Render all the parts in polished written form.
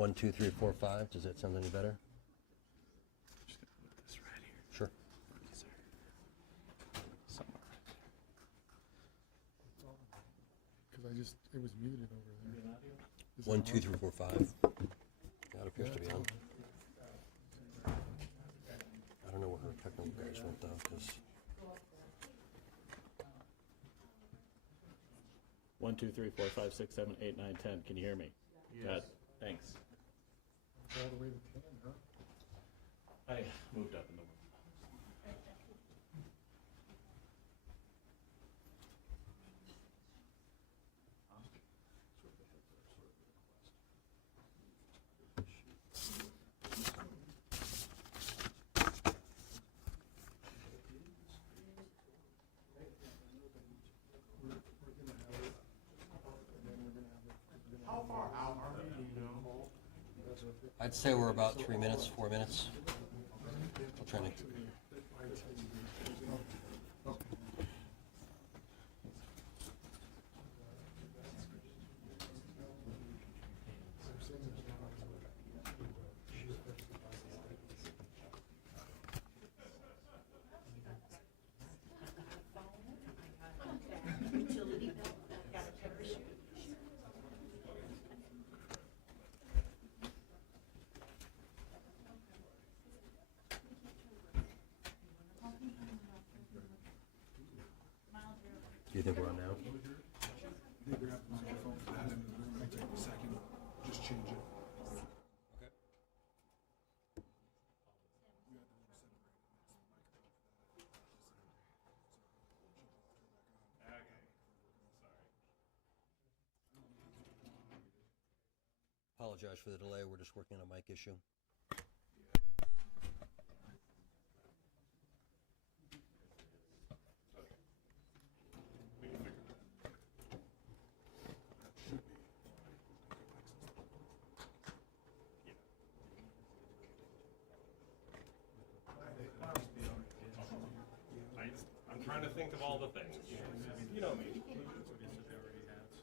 1, 2, 3, 4, 5. Does that sound any better? Just gonna put this right here. Sure. Somewhere. Because it was muted over there. Is it 1, 2, on? 3, 4, 5. That appears to be on. I don't know where her technical guys went though, because 1, 2, 3, 4, 5, 6, 7, 8, 9, 10. Can you hear me? Yes. Good. Thanks. All the way to 10, huh? I moved up in the How far out are they, do you know? I'd say we're about 3 minutes, 4 minutes. I'm trying to. Do you think we're on now? They grabbed the microphone, had him in the room, it took a second, just change it. Okay. Apologize for the delay. We're just working on a mic issue. I'm trying to think of all the things. You know me.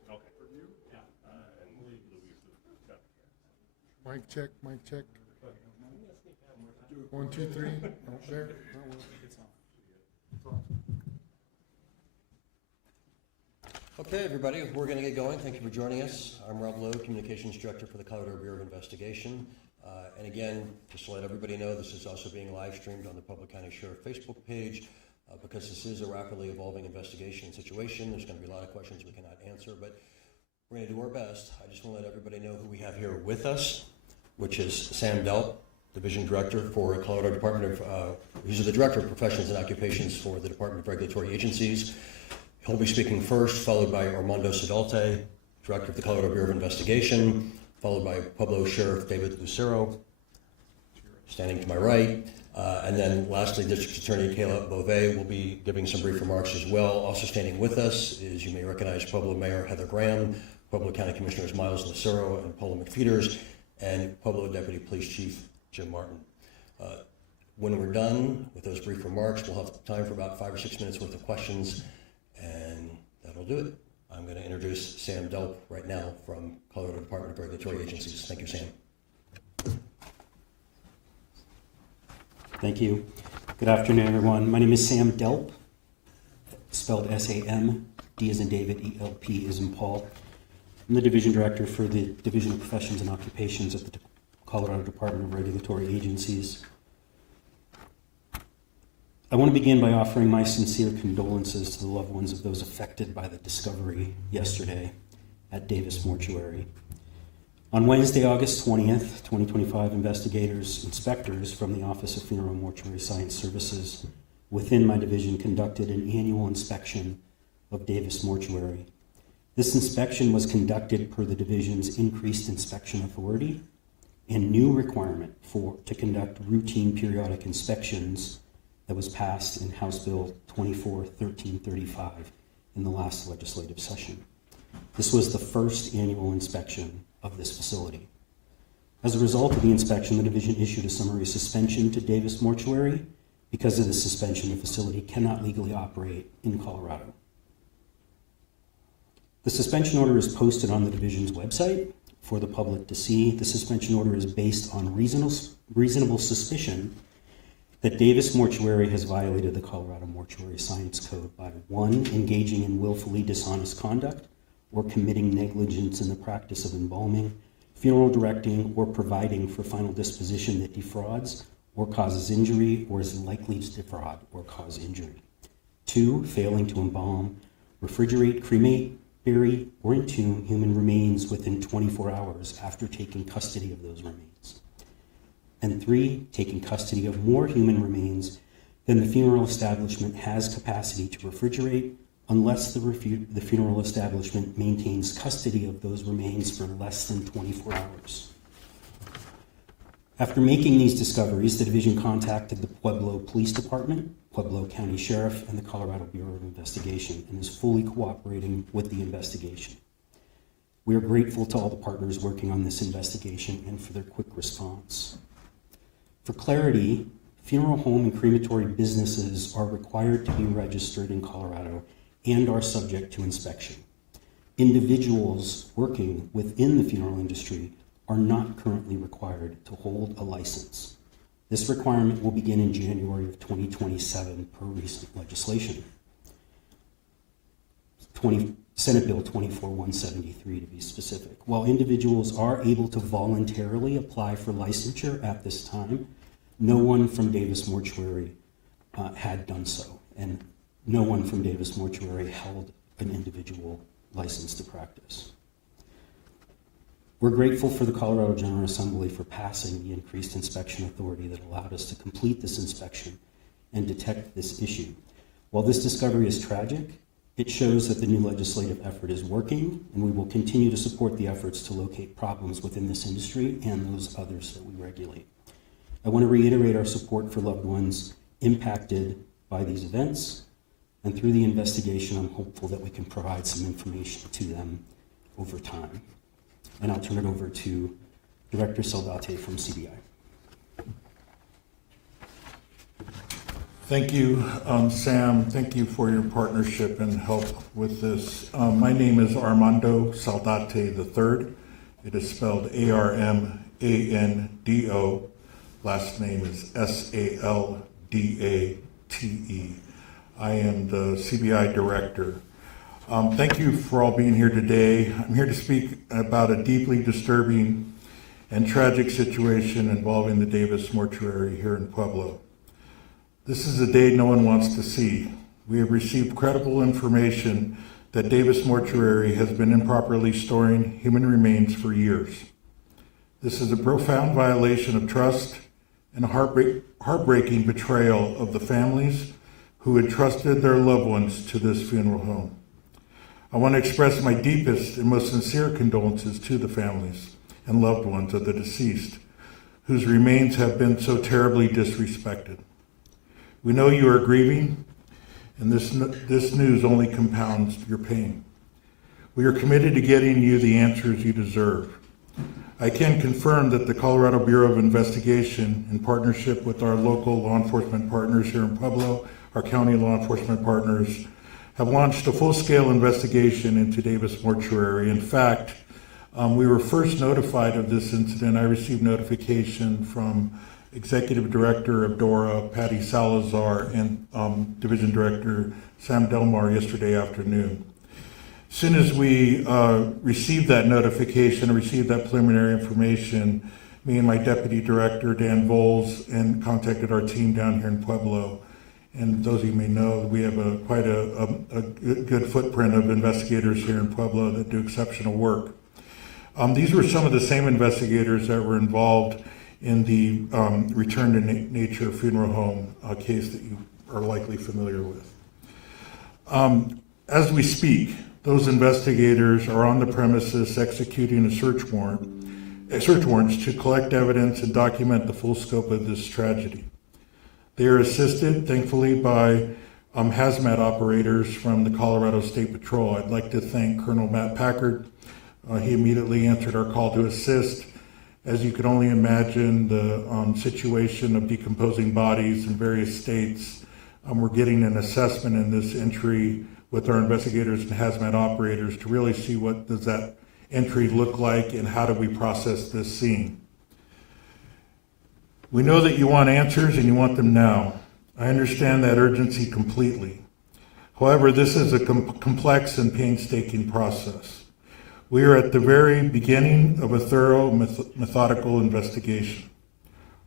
Okay. Yeah. And Louise is up here. Mic check, mic check. 1, 2, 3. Oh, there. That works. It's on. Okay, everybody, we're going to get going. Thank you for joining us. I'm Rob Lowe, Communications Director for the Colorado Bureau of Investigation. And again, just to let everybody know, this is also being live streamed on the Pueblo County Sheriff Facebook page. Because this is a rapidly evolving investigation situation, there's going to be a lot of questions we cannot answer, but we're going to do our best. I just want to let everybody know who we have here with us, which is Sam Delp, Division Director for Colorado Department of, he's the Director of Professions and Occupations for the Department of Regulatory Agencies. He'll be speaking first, followed by Armando Sedalte, Director of the Colorado Bureau of Investigation, followed by Pueblo Sheriff David Lucero, standing to my right. And then lastly, District Attorney Kayla Beauvais will be giving some brief remarks as well. Also standing with us is, you may recognize, Pueblo Mayor Heather Graham, Pueblo County Commissioners Miles Lucero and Paula McFeeters, and Pueblo Deputy Police Chief Jim Martin. When we're done with those brief remarks, we'll have time for about 5 or 6 minutes worth of questions, and that'll do it. I'm going to introduce Sam Delp right now from Colorado Department of Regulatory Agencies. Thank you, Sam. Thank you. Good afternoon, everyone. My name is Sam Delp, spelled S-A-M, D as in David, E-L-P as in Paul. I'm the Division Director for the Division of Professions and Occupations at the Colorado Department of Regulatory Agencies. I want to begin by offering my sincere condolences to the loved ones of those affected by the discovery yesterday at Davis Mortuary. On Wednesday, August 20th, 2025, inspectors from the Office of Funeral and Mortuary Science Services within my division conducted an annual inspection of Davis Mortuary. This inspection was conducted per the division's increased inspection authority and new requirement to conduct routine periodic inspections that was passed in House Bill 24-1335 in the last legislative session. This was the first annual inspection of this facility. As a result of the inspection, the division issued a summary suspension to Davis Mortuary. Because of the suspension, the facility cannot legally operate in Colorado. The suspension order is posted on the division's website for the public to see. The suspension order is based on reasonable suspicion that Davis Mortuary has violated the Colorado Mortuary Science Code by 1, engaging in willfully dishonest conduct or committing negligence in the practice of embalming, funeral directing, or providing for final disposition that defrauds or causes injury or is likely to defraud or cause injury. 2, failing to embalm, refrigerate, cremate, bury, or entomb human remains within 24 hours after taking custody of those remains. And 3, taking custody of more human remains than the funeral establishment has capacity to refrigerate unless the funeral establishment maintains custody of those remains for less than 24 hours. After making these discoveries, the division contacted the Pueblo Police Department, Pueblo County Sheriff, and the Colorado Bureau of Investigation, and is fully cooperating with the investigation. We are grateful to all the partners working on this investigation and for their quick response. For clarity, funeral home and crematory businesses are required to be registered in Colorado and are subject to inspection. Individuals working within the funeral industry are not currently required to hold a license. This requirement will begin in January of 2027 per recent legislation. Senate Bill 24173 to be specific. While individuals are able to voluntarily apply for licensure at this time, no one from Davis Mortuary had done so, and no one from Davis Mortuary held an individual license to practice. We're grateful for the Colorado General Assembly for passing the increased inspection authority that allowed us to complete this inspection and detect this issue. While this discovery is tragic, it shows that the new legislative effort is working, and we will continue to support the efforts to locate problems within this industry and those others that we regulate. I want to reiterate our support for loved ones impacted by these events, and through the investigation, I'm hopeful that we can provide some information to them over time. And I'll turn it over to Director Saldate from CBI. Thank you, Sam. Thank you for your partnership and help with this. My name is Armando Saldate III. It is spelled Armando. Last name is Saldate. I am the CBI Director. Thank you for all being here today. I'm here to speak about a deeply disturbing and tragic situation involving the Davis Mortuary here in Pueblo. This is a day no one wants to see. We have received credible information that Davis Mortuary has been improperly storing human remains for years. This is a profound violation of trust and a heartbreaking betrayal of the families who entrusted their loved ones to this funeral home. I want to express my deepest and most sincere condolences to the families and loved ones of the deceased, whose remains have been so terribly disrespected. We know you are grieving, and this news only compounds your pain. We are committed to getting you the answers you deserve. I can confirm that the Colorado Bureau of Investigation, in partnership with our local law enforcement partners here in Pueblo, our county law enforcement partners, have launched a full-scale investigation into Davis Mortuary. In fact, we were first notified of this incident. I received notification from Executive Director of DORA, Patty Salazar, and Division Director Sam Delmar yesterday afternoon. As soon as we received that notification, received that preliminary information, me and my Deputy Director, Dan Voles, and contacted our team down here in Pueblo. And those of you may know, we have quite a good footprint of investigators here in Pueblo that do exceptional work. These were some of the same investigators that were involved in the Return to Nature funeral home case that you are likely familiar with. As we speak, those investigators are on the premises executing search warrants to collect evidence and document the full scope of this tragedy. They are assisted, thankfully, by hazmat operators from the Colorado State Patrol. I'd like to thank Colonel Matt Packard. He immediately answered our call to assist. As you can only imagine, the situation of decomposing bodies in various states, we're getting an assessment in this entry with our investigators and hazmat operators to really see what does that entry look like, and how do we process this scene? We know that you want answers and you want them now. I understand that urgency completely. However, this is a complex and painstaking process. We are at the very beginning of a thorough, methodical investigation.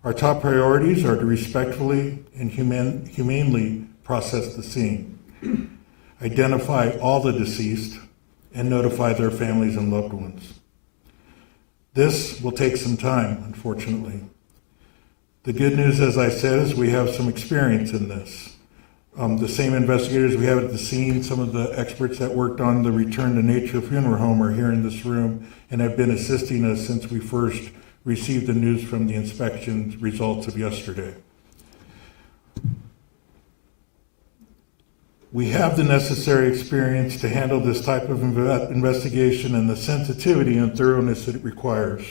Our top priorities are to respectfully and humanely process the scene, identify all the deceased, and notify their families and loved ones. This will take some time, unfortunately. The good news, as I said, is we have some experience in this. The same investigators we have at the scene, some of the experts that worked on the Return to Nature funeral home are here in this room and have been assisting us since we first received the news from the inspection results of yesterday. We have the necessary experience to handle this type of investigation and the sensitivity and thoroughness that it requires.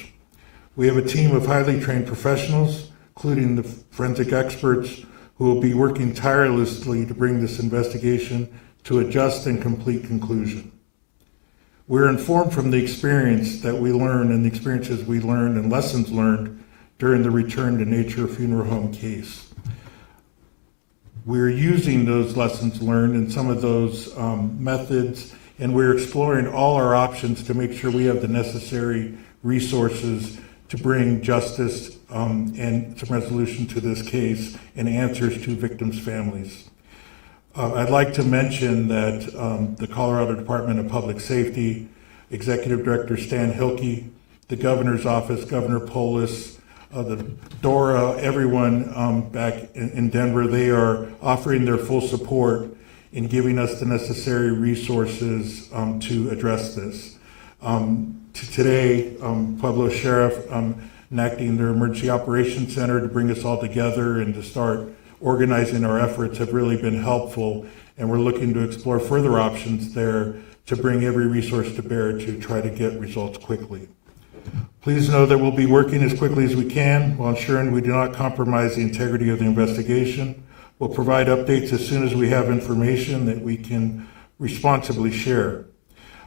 We have a team of highly trained professionals, including the forensic experts, who will be working tirelessly to bring this investigation to a just and complete conclusion. We're informed from the experience that we learned and the experiences we learned and lessons learned during the Return to Nature funeral home case. We're using those lessons learned and some of those methods, and we're exploring all our options to make sure we have the necessary resources to bring justice and some resolution to this case and answers to victims' families. I'd like to mention that the Colorado Department of Public Safety, Executive Director Stan Hilke, the Governor's Office, Governor Polis, the DORA, everyone back in Denver, they are offering their full support in giving us the necessary resources to address this. Today, Pueblo Sheriff enacting their Emergency Operations Center to bring us all together and to start organizing our efforts have really been helpful, and we're looking to explore further options there to bring every resource to bear to try to get results quickly. Please know that we'll be working as quickly as we can while ensuring we do not compromise the integrity of the investigation. We'll provide updates as soon as we have information that we can responsibly share.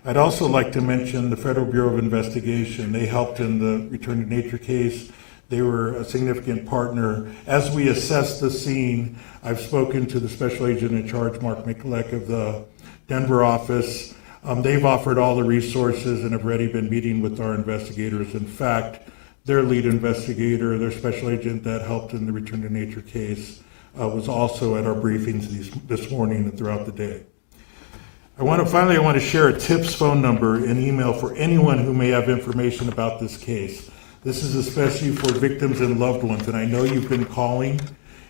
I'd also like to mention the Federal Bureau of Investigation. They helped in the Return to Nature case. They were a significant partner. As we assess the scene, I've spoken to the Special Agent in Charge, Mark Mikulek of the Denver office. They've offered all the resources and have already been meeting with our investigators. In fact, their lead investigator, their special agent that helped in the Return to Nature case, was also at our briefings this morning and throughout the day. I want to share a TIPS phone number and email for anyone who may have information about this case. This is especially for victims and loved ones, and I know you've been calling,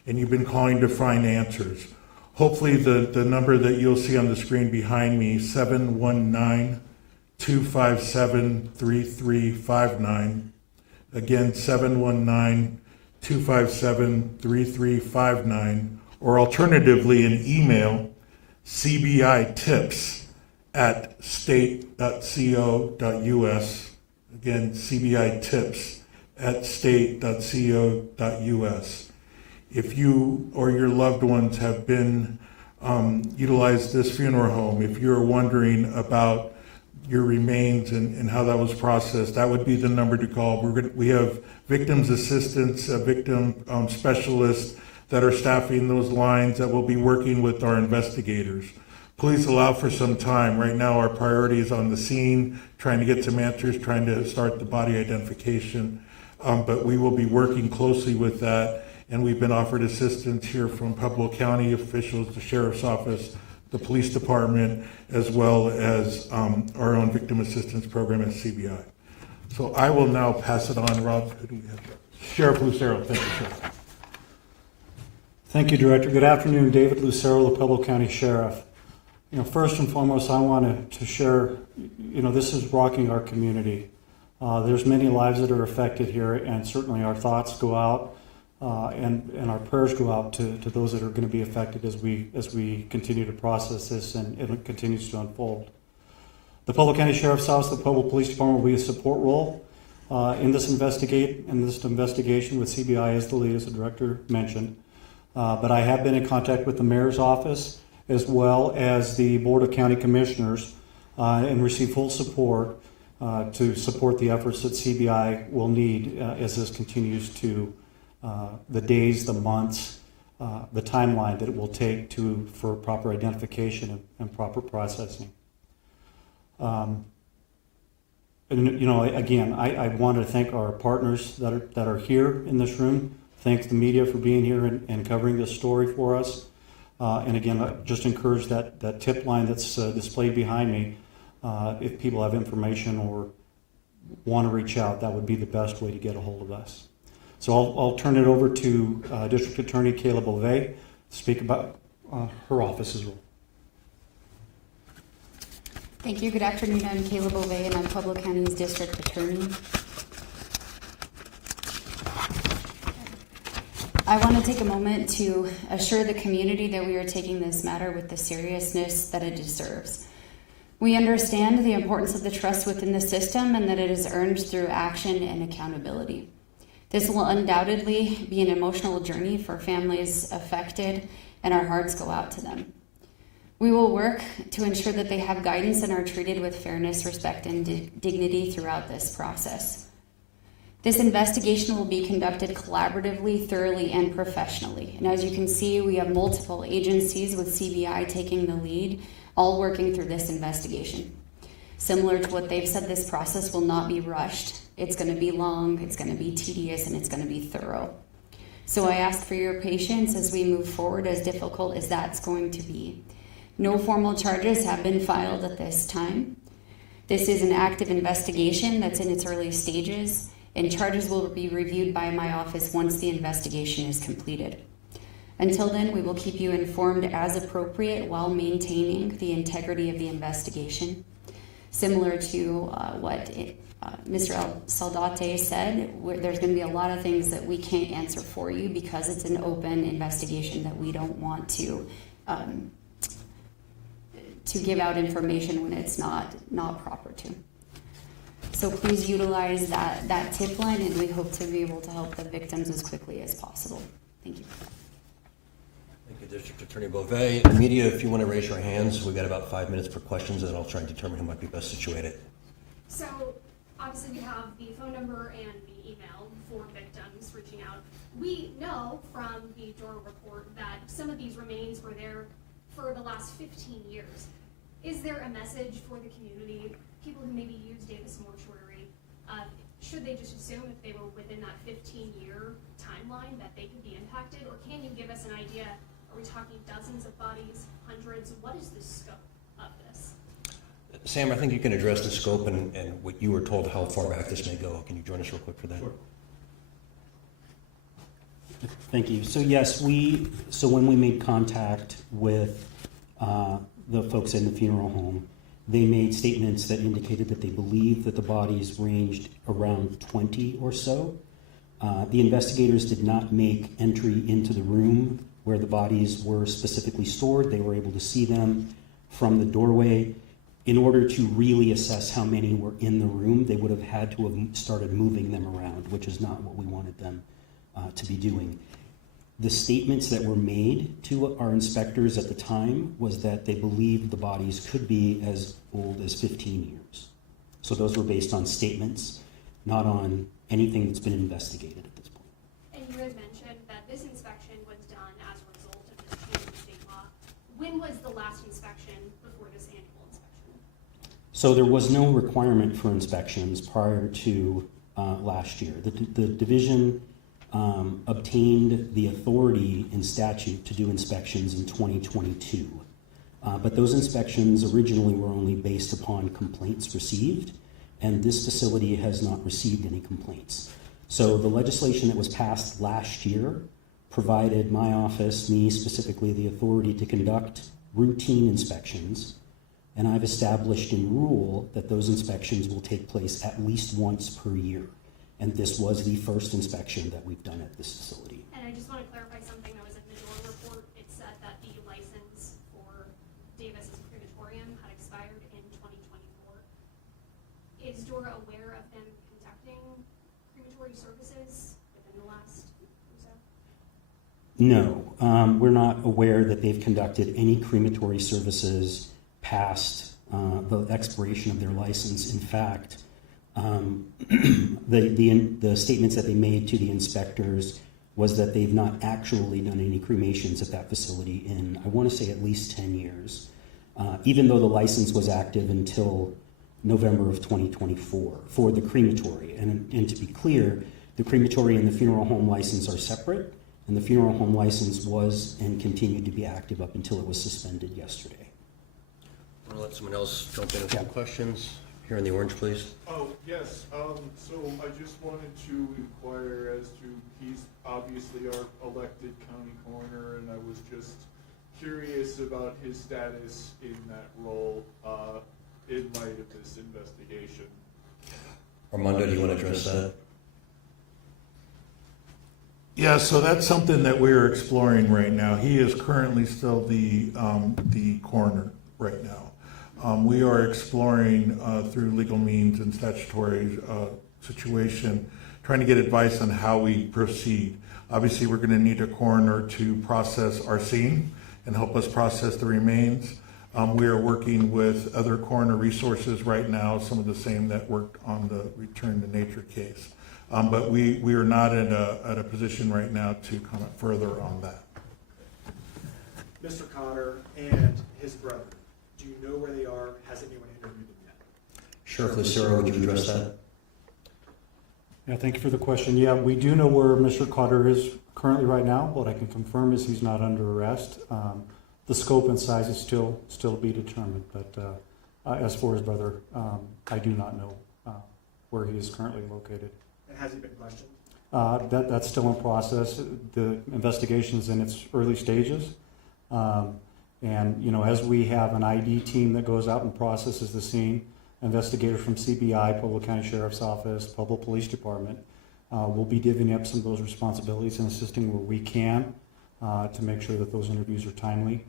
and you've been calling to find answers. Hopefully the number that you'll see on the screen behind me, 719-257-3359. Again, 719-257-3359, or alternatively an email, cbitips@state.co.us. Again, cbitips@state.co.us. If you or your loved ones have been utilized this funeral home, if you're wondering about your remains and how that was processed, that would be the number to call. We have victims assistants, victim specialists that are staffing those lines that will be working with our investigators. Please allow for some time. Right now our priority is on the scene, trying to get some answers, trying to start the body identification, but we will be working closely with that, and we've been offered assistance here from Pueblo County officials, the Sheriff's Office, the Police Department, as well as our own Victim Assistance Program at CBI. So I will now pass it on, Rob. Who do we have? Sheriff Lucero. Thank you, Sheriff. Thank you, Director. Good afternoon. David Lucero, the Pueblo County Sheriff. First and foremost, I wanted to share, this is rocking our community. There's many lives that are affected here, and certainly our thoughts go out and our prayers go out to those that are going to be affected as we continue to process this and it continues to unfold. The Pueblo County Sheriff's Office, the Pueblo Police Department will be a support role in this investigation with CBI as the lead, as the Director mentioned. But I have been in contact with the Mayor's Office as well as the Board of County Commissioners and received full support to support the efforts that CBI will need as this continues to the days, the months, the timeline that it will take for proper identification and proper processing. And again, I want to thank our partners that are here in this room. Thank the media for being here and covering this story for us. And again, I just encourage that tip line that's displayed behind me. If people have information or want to reach out, that would be the best way to get a hold of us. So I'll turn it over to District Attorney Kayla Beauvais to speak about her office's role. Thank you. Good afternoon. I'm Kayla Beauvais, and I'm Pueblo County's District Attorney. I want to take a moment to assure the community that we are taking this matter with the seriousness that it deserves. We understand the importance of the trust within the system and that it is earned through action and accountability. This will undoubtedly be an emotional journey for families affected, and our hearts go out to them. We will work to ensure that they have guidance and are treated with fairness, respect, and dignity throughout this process. This investigation will be conducted collaboratively, thoroughly, and professionally. And as you can see, we have multiple agencies with CBI taking the lead, all working through this investigation. Similar to what they've said, this process will not be rushed. It's going to be long, it's going to be tedious, and it's going to be thorough. So I ask for your patience as we move forward, as difficult as that's going to be. No formal charges have been filed at this time. This is an active investigation that's in its early stages, and charges will be reviewed by my office once the investigation is completed. Until then, we will keep you informed as appropriate while maintaining the integrity of the investigation. Similar to what Mr. Saldate said, there's going to be a lot of things that we can't answer for you because it's an open investigation that we don't want to give out information when it's not proper to. So please utilize that tip line, and we hope to be able to help the victims as quickly as possible. Thank you. Thank you, District Attorney Beauvais. Media, if you want to raise your hands, we've got about 5 minutes for questions, and I'll try and determine who might be best situated. So obviously we have the phone number and the email for victims reaching out. We know from the Dora report that some of these remains were there for the last 15 years. Is there a message for the community, people who maybe use Davis Mortuary, should they just assume if they were within that 15-year timeline that they could be impacted? Or can you give us an idea, are we talking dozens of bodies, hundreds? What is the scope of this? Sam, I think you can address the scope and what you were told, how far back this may go. Can you join us real quick for that? Sure. Thank you. So yes, when we made contact with the folks in the funeral home, they made statements that indicated that they believed that the bodies ranged around 20 or so. The investigators did not make entry into the room where the bodies were specifically stored. They were able to see them from the doorway. In order to really assess how many were in the room, they would have had to have started moving them around, which is not what we wanted them to be doing. The statements that were made to our inspectors at the time was that they believed the bodies could be as old as 15 years. So those were based on statements, not on anything that's been investigated at this point. And you had mentioned that this inspection was done as a result of this change in state law. When was the last inspection before this annual inspection? So there was no requirement for inspections prior to last year. The division obtained the authority in statute to do inspections in 2022. But those inspections originally were only based upon complaints received, and this facility has not received any complaints. So the legislation that was passed last year provided my office, me specifically, the authority to conduct routine inspections, and I've established in rule that those inspections will take place at least once per year. And this was the first inspection that we've done at this facility. And I just want to clarify something that was in the Dora report. It said that the license for Davis's crematorium had expired in 2024. Is Dora aware of them conducting crematory services within the last or so? No, we're not aware that they've conducted any crematory services past the expiration of their license. In fact, The statements that they made to the inspectors was that they've not actually done any cremations at that facility in, I want to say, at least 10 years, even though the license was active until November of 2024 for the crematory. And to be clear, the crematory and the funeral home license are separate, and the funeral home license was and continued to be active up until it was suspended yesterday. Want to let someone else jump in with some Yeah. questions? Here in the orange, please. Oh, yes, so I just wanted to inquire as to, he's obviously our elected county coroner, and I was just curious about his status in that role, in light of this investigation. Armando, do you want to address that? Yeah, so that's something that we're exploring right now. He is currently still the coroner right now. We are exploring through legal means and statutory situation, trying to get advice on how we proceed. Obviously, we're going to need a coroner to process our scene and help us process the remains. We are working with other coroner resources right now, some of the same that worked on the return to nature case. But we are not at a position right now to comment further on that. Mr. Cotter and his brother, do you know where they are? Has anyone interviewed them yet? Sheriff Lucero, would you address that? Yeah, thank you for the question. Yeah, we do know where Mr. Cotter is currently right now. What I can confirm is he's not under arrest. The scope and size is still to be determined, but as for his brother, I do not know where he is currently located. And has he been questioned? That's still in process. The investigation is in its early stages. And, as we have an ID team that goes out and processes the scene, investigators from CBI, Pueblo County Sheriff's Office, Pueblo Police Department, will be divvying up some of those responsibilities and assisting where we can to make sure that those interviews are timely.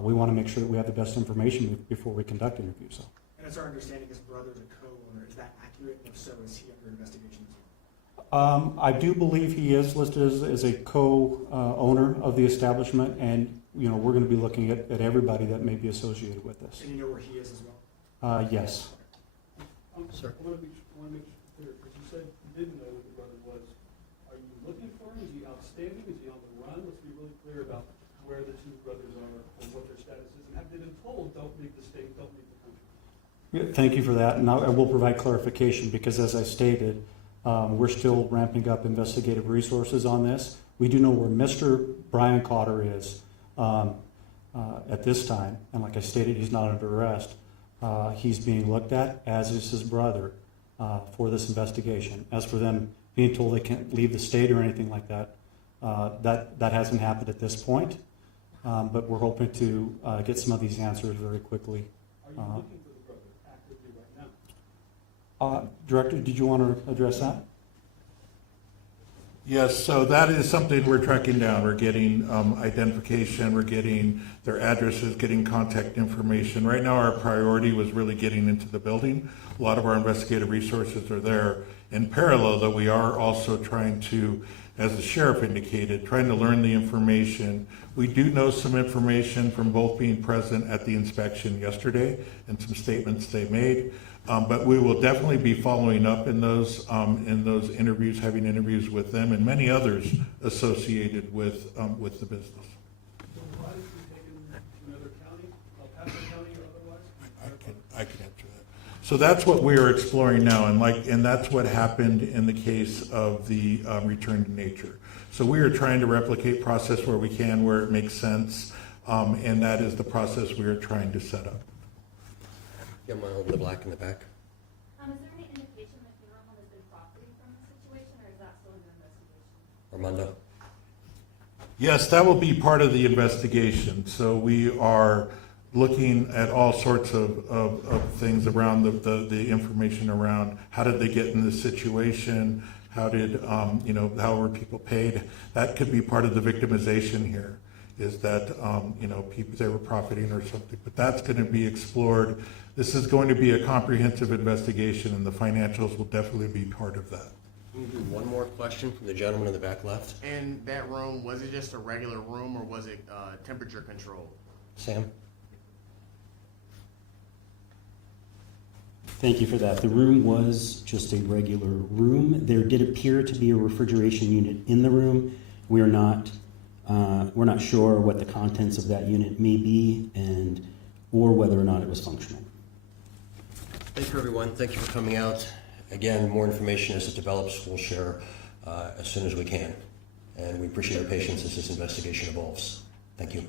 We want to make sure that we have the best information before we conduct interviews. So. And it's our understanding his brother's a co-owner. Is that accurate? And if so, is he under investigation as well? I do believe he is listed as a co-owner of the establishment, and we're going to be looking at everybody that may be associated with this. And you know where he is as well? Yes. Sir. I want to make clear, because you said you didn't know who the brother was. Are you looking for him? Is he outstanding? Is he on the run? Let's be really clear about where the two brothers are and what their status is. And have they been told, don't leave the state, don't leave the country? Yeah, thank you for that, and I will provide clarification because, as I stated, we're still ramping up investigative resources on this. We do know where Mr. Brian Cotter is at this time, and like I stated, he's not under arrest. He's being looked at, as is his brother, for this investigation. As for them being told they can't leave the state or anything like that, that hasn't happened at this point, but we're hoping to get some of these answers very quickly. Are you looking for the brother actively right now? Director, did you want to address that? Yes, so that is something we're tracking down. We're getting identification, we're getting their addresses, getting contact information. Right now, our priority was really getting into the building. A lot of our investigative resources are there. In parallel, though, we are also trying to, as the sheriff indicated, trying to learn the information. We do know some information from both being present at the inspection yesterday and some statements they made. But we will definitely be following up in those interviews, having interviews with them and many others associated with the business. So why is he taken to another county, El Paso County or otherwise? I can answer that. So that's what we are exploring now, and that's what happened in the case of the return to nature. So we are trying to replicate process where we can, where it makes sense, and that is the process we are trying to set up. Yeah, my over the black in the back. Is there any indication that funeral home has been profiting from the situation, or is that still under investigation? Armando? Yes, that will be part of the investigation. So we are looking at all sorts of things around the information around how did they get in this situation, how did, how were people paid. That could be part of the victimization here, is that, people, they were profiting or something. But that's going to be explored. This is going to be a comprehensive investigation, and the financials will definitely be part of that. Can we do one more question from the gentleman in the back left? And that room, was it just a regular room or was it temperature controlled? Sam? Thank you for that. The room was just a regular room. There did appear to be a refrigeration unit in the room. We're not sure what the contents of that unit may be or whether or not it was functional. Thank you, everyone. Thank you for coming out. Again, more information as it develops, we'll share as soon as we can. And we appreciate your patience as this investigation evolves. Thank you.